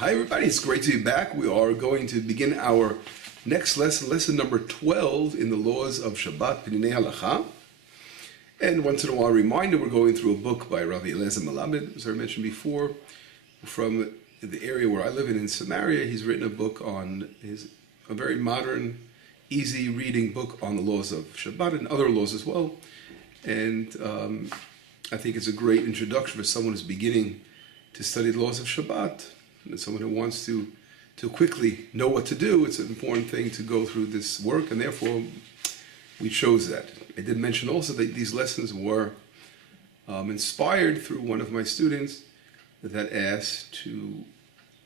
Hi everybody, it's great to be back. We are going to begin our next lesson, lesson number 12 in the laws of Shabbat, Peninei Halacha. And once in a while, a reminder, we're going through a book by Rabbi Eliezer Melamed, as I mentioned before, from the area where I live in Samaria. He's written a book on a very modern, easy reading book on the laws of Shabbat and other laws as well. And I think it's a great introduction for someone who's beginning to study the laws of Shabbat. And someone who wants to quickly know what to do. It's an important thing to go through this work, and therefore we chose that. I did mention also that these lessons were inspired through one of my students that asked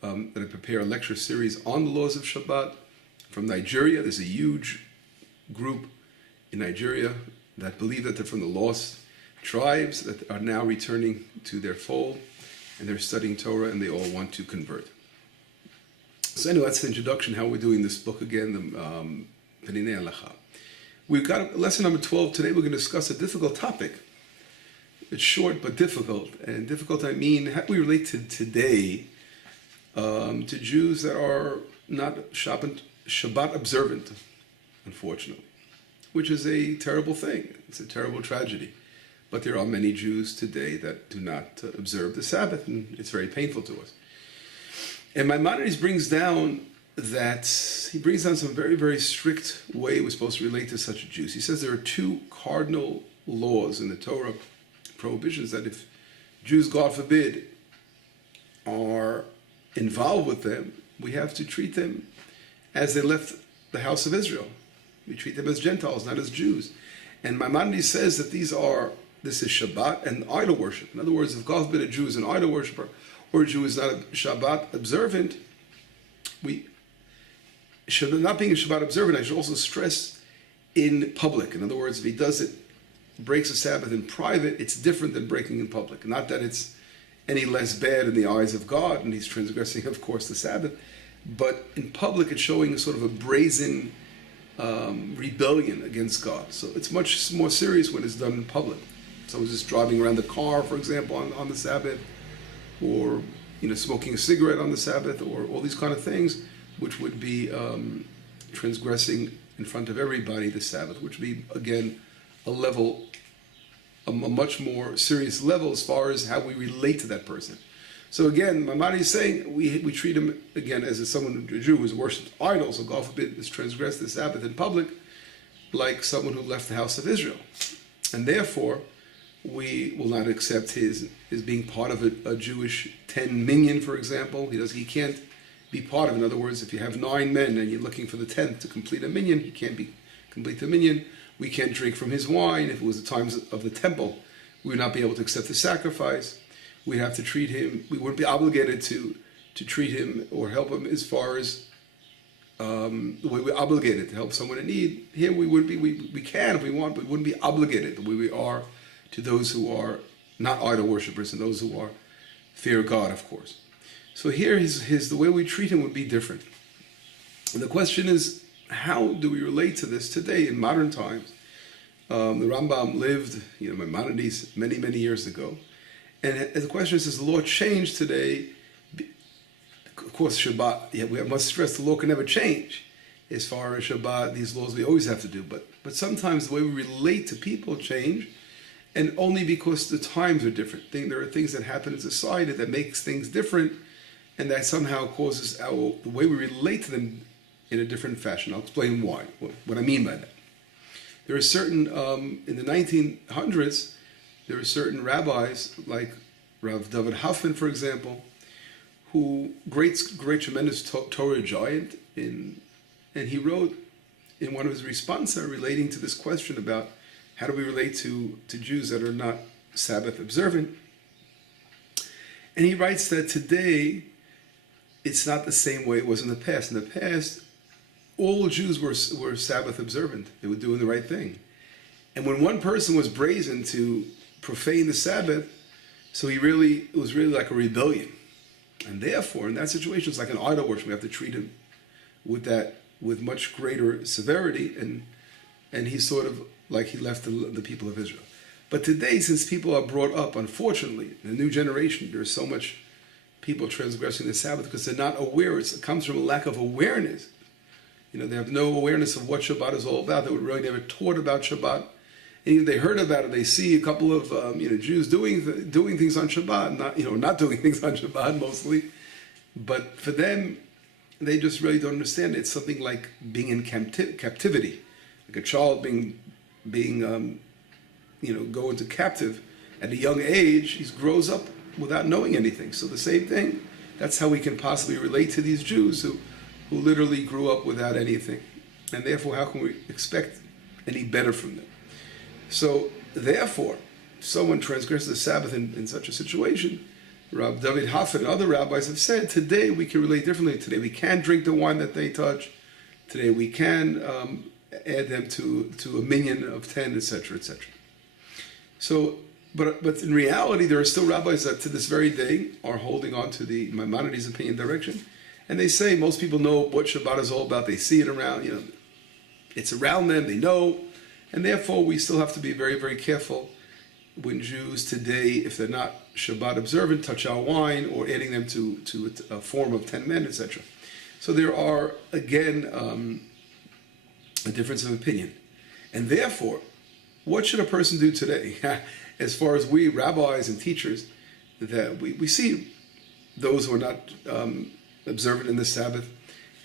that I prepare a lecture series on the laws of Shabbat from Nigeria. There's a huge group in Nigeria that believe that they're from the lost tribes that are now returning to their fold, and they're studying Torah, and they all want to convert. So anyway, that's the introduction, how we're doing this book again, the Peninei Halacha. We've got lesson number 12. Today we're going to discuss a difficult topic. It's short but difficult. And difficult, I mean, how do we relate to today to Jews that are not Shabbat observant, unfortunately, which is a terrible thing. It's a terrible tragedy. But there are many Jews today that do not observe the Sabbath, and it's very painful to us. And Maimonides brings down some very, very strict way we're supposed to relate to such Jews. He says there are two cardinal laws in the Torah, prohibitions, that if Jews, God forbid, are involved with them, we have to treat them as they left the house of Israel. We treat them as Gentiles, not as Jews. And Maimonides says that this is Shabbat and idol worship. In other words, if God forbid a Jew is an idol worshiper or a Jew is not a Shabbat observant, not being a Shabbat observant, I should also stress, in public. In other words, if he breaks the Sabbath in private, it's different than breaking in public. Not that it's any less bad in the eyes of God, and he's transgressing, of course, the Sabbath, but in public it's showing sort of a brazen rebellion against God. So it's much more serious when it's done in public. Someone's just driving around the car, for example, on the Sabbath, or smoking a cigarette on the Sabbath, or all these kind of things, which would be transgressing in front of everybody the Sabbath, which would be, again, a much more serious level as far as how we relate to that person. So again, Maimonides is saying we treat him, again, as a Jew who's worshipped idols, so God forbid has transgressed the Sabbath in public, like someone who left the house of Israel. And therefore, we will not accept his being part of a Jewish 10 minyan, for example. He can't be part of it. In other words, if you have 9 men and you're looking for the 10th to complete a minyan, he can't complete the minyan. We can't drink from his wine. If it was the times of the temple, we would not be able to accept the sacrifice. We'd have to treat him, we wouldn't be obligated to treat him or help him as far as the way we're obligated to help someone in need. Here we wouldn't be, we can if we want, but we wouldn't be obligated the way we are to those who are not idol worshippers and those who are fear God, of course. So here, the way we treat him would be different. And the question is, how do we relate to this today in modern times? The Rambam lived, Maimonides, many, many years ago. And the question is, has the law changed today? Of course, Shabbat, we must stress the law can never change. As far as Shabbat, these laws we always have to do. But sometimes the way we relate to people change, and only because the times are different. There are things that happen in society that makes things different, and that somehow causes the way we relate to them in a different fashion. I'll explain why, what I mean by that. There are certain, in the 1900s, there were certain rabbis, like Rav David Hoffman, for example, who, great tremendous Torah giant, and he wrote in one of his responsa relating to this question about how do we relate to Jews that are not Sabbath observant? And he writes that today, it's not the same way it was in the past. In the past, all Jews were Sabbath observant. They were doing the right thing. And when one person was brazen to profane the Sabbath, so it was really like a rebellion. And therefore, in that situation, it's like an idol worship. We have to treat him with much greater severity, and he's sort of like he left the people of Israel. But today, since people are brought up, unfortunately, in the new generation, there's so much people transgressing the Sabbath because they're not aware. It comes from a lack of awareness. They have no awareness of what Shabbat is all about. They were really never taught about Shabbat. And if they heard about it, they see a couple of Jews doing things on Shabbat, not doing things on Shabbat mostly. But for them, they just really don't understand. It's something like being in captivity, like a child being go into captive at a young age. He grows up without knowing anything. So the same thing. That's how we can possibly relate to these Jews who literally grew up without anything, and therefore, how can we expect any better from them? So therefore, if someone transgresses the Sabbath in such a situation, Rabbi David Haffet and other rabbis have said, today we can relate differently. Today we can drink the wine that they touch. Today we can add them to a minyan of 10, etc., etc. So, but in reality, there are still rabbis that to this very day are holding on to the Maimonides' opinion direction, and they say most people know what Shabbat is all about. They see it around, it's around them. They know, and therefore we still have to be very, very careful when Jews today, if they're not Shabbat observant, touch our wine or adding them to a form of 10 men, etc. So there are, again, a difference of opinion. And therefore, what should a person do today? As far as we, rabbis and teachers, that we see those who are not observant in the Sabbath,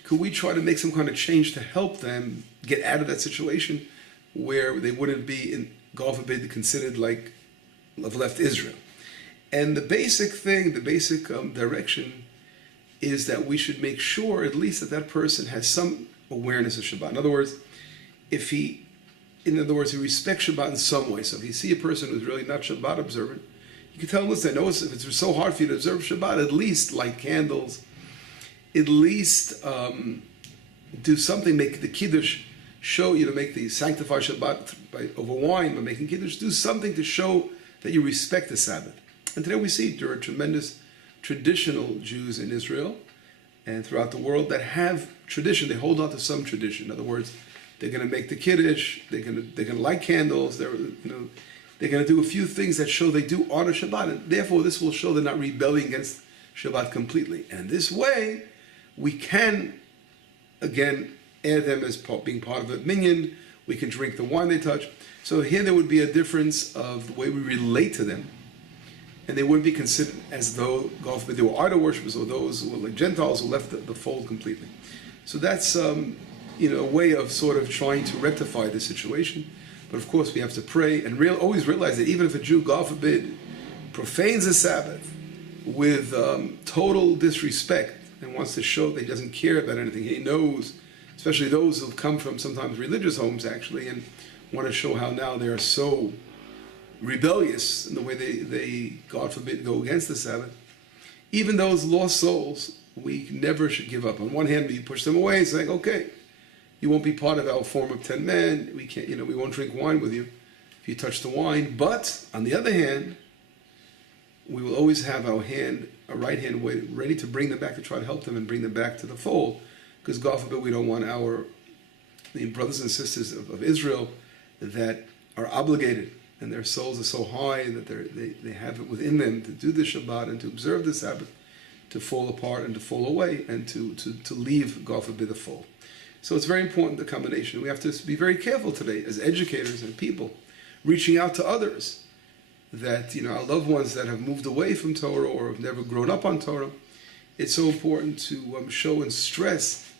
could we try to make some kind of change to help them get out of that situation where they wouldn't be, God forbid, considered like have left Israel? And the basic thing, the basic direction is that we should make sure at least that person has some awareness of Shabbat. In other words, he respects Shabbat in some way. So if you see a person who's really not Shabbat observant, you can tell him, listen, I know if it's so hard for you to observe Shabbat, at least light candles, at least do something, make the Kiddush, show, make the sanctify Shabbat over wine, by making Kiddush, do something to show that you respect the Sabbath. And today we see there are tremendous traditional Jews in Israel and throughout the world that have tradition. They hold on to some tradition. In other words, they're going to make the Kiddush, they're going to light candles, they're going to do a few things that show they do honor Shabbat, and therefore this will show they're not rebelling against Shabbat completely. And this way, we can, again, add them as being part of a minyan. We can drink the wine they touch. So here there would be a difference of the way we relate to them. And they wouldn't be considered as though, God forbid, they were idol worshippers or those who were like Gentiles who left the fold completely. So that's a way of sort of trying to rectify the situation. But of course we have to pray and always realize that even if a Jew, God forbid, profanes the Sabbath with total disrespect and wants to show that he doesn't care about anything, he knows, especially those who have come from sometimes religious homes actually and want to show how now they are so rebellious in the way they, God forbid, go against the Sabbath. Even those lost souls, we never should give up. On one hand, we push them away, saying, okay, you won't be part of our form of 10 men. We can't, we won't drink wine with you if you touch the wine. But on the other hand, we will always have our right hand ready to bring them back, to try to help them and bring them back to the fold. Because God forbid, we don't want the brothers and sisters of Israel that are obligated and their souls are so high that they have it within them to do the Shabbat and to observe the Sabbath, to fall apart and to fall away and to leave, God forbid, the fold. So it's very important, the combination. We have to be very careful today as educators and people, reaching out to others, that our loved ones that have moved away from Torah or have never grown up on Torah. It's so important to show and stress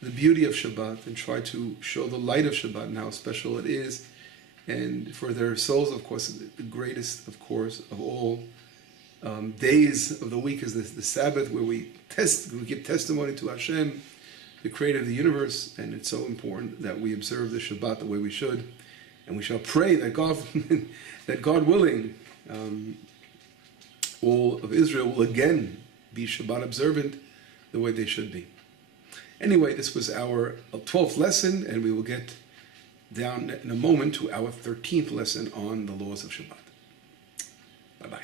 the beauty of Shabbat and try to show the light of Shabbat and how special it is. And for their souls, of course, the greatest, of course, of all days of the week is the Sabbath, where we give testimony to Hashem, the creator of the universe, and it's so important that we observe the Shabbat the way we should. And we shall pray that God willing, all of Israel will again be Shabbat observant the way they should be. Anyway, this was our 12th lesson, and we will get down in a moment to our 13th lesson on the laws of Shabbat. Bye-bye.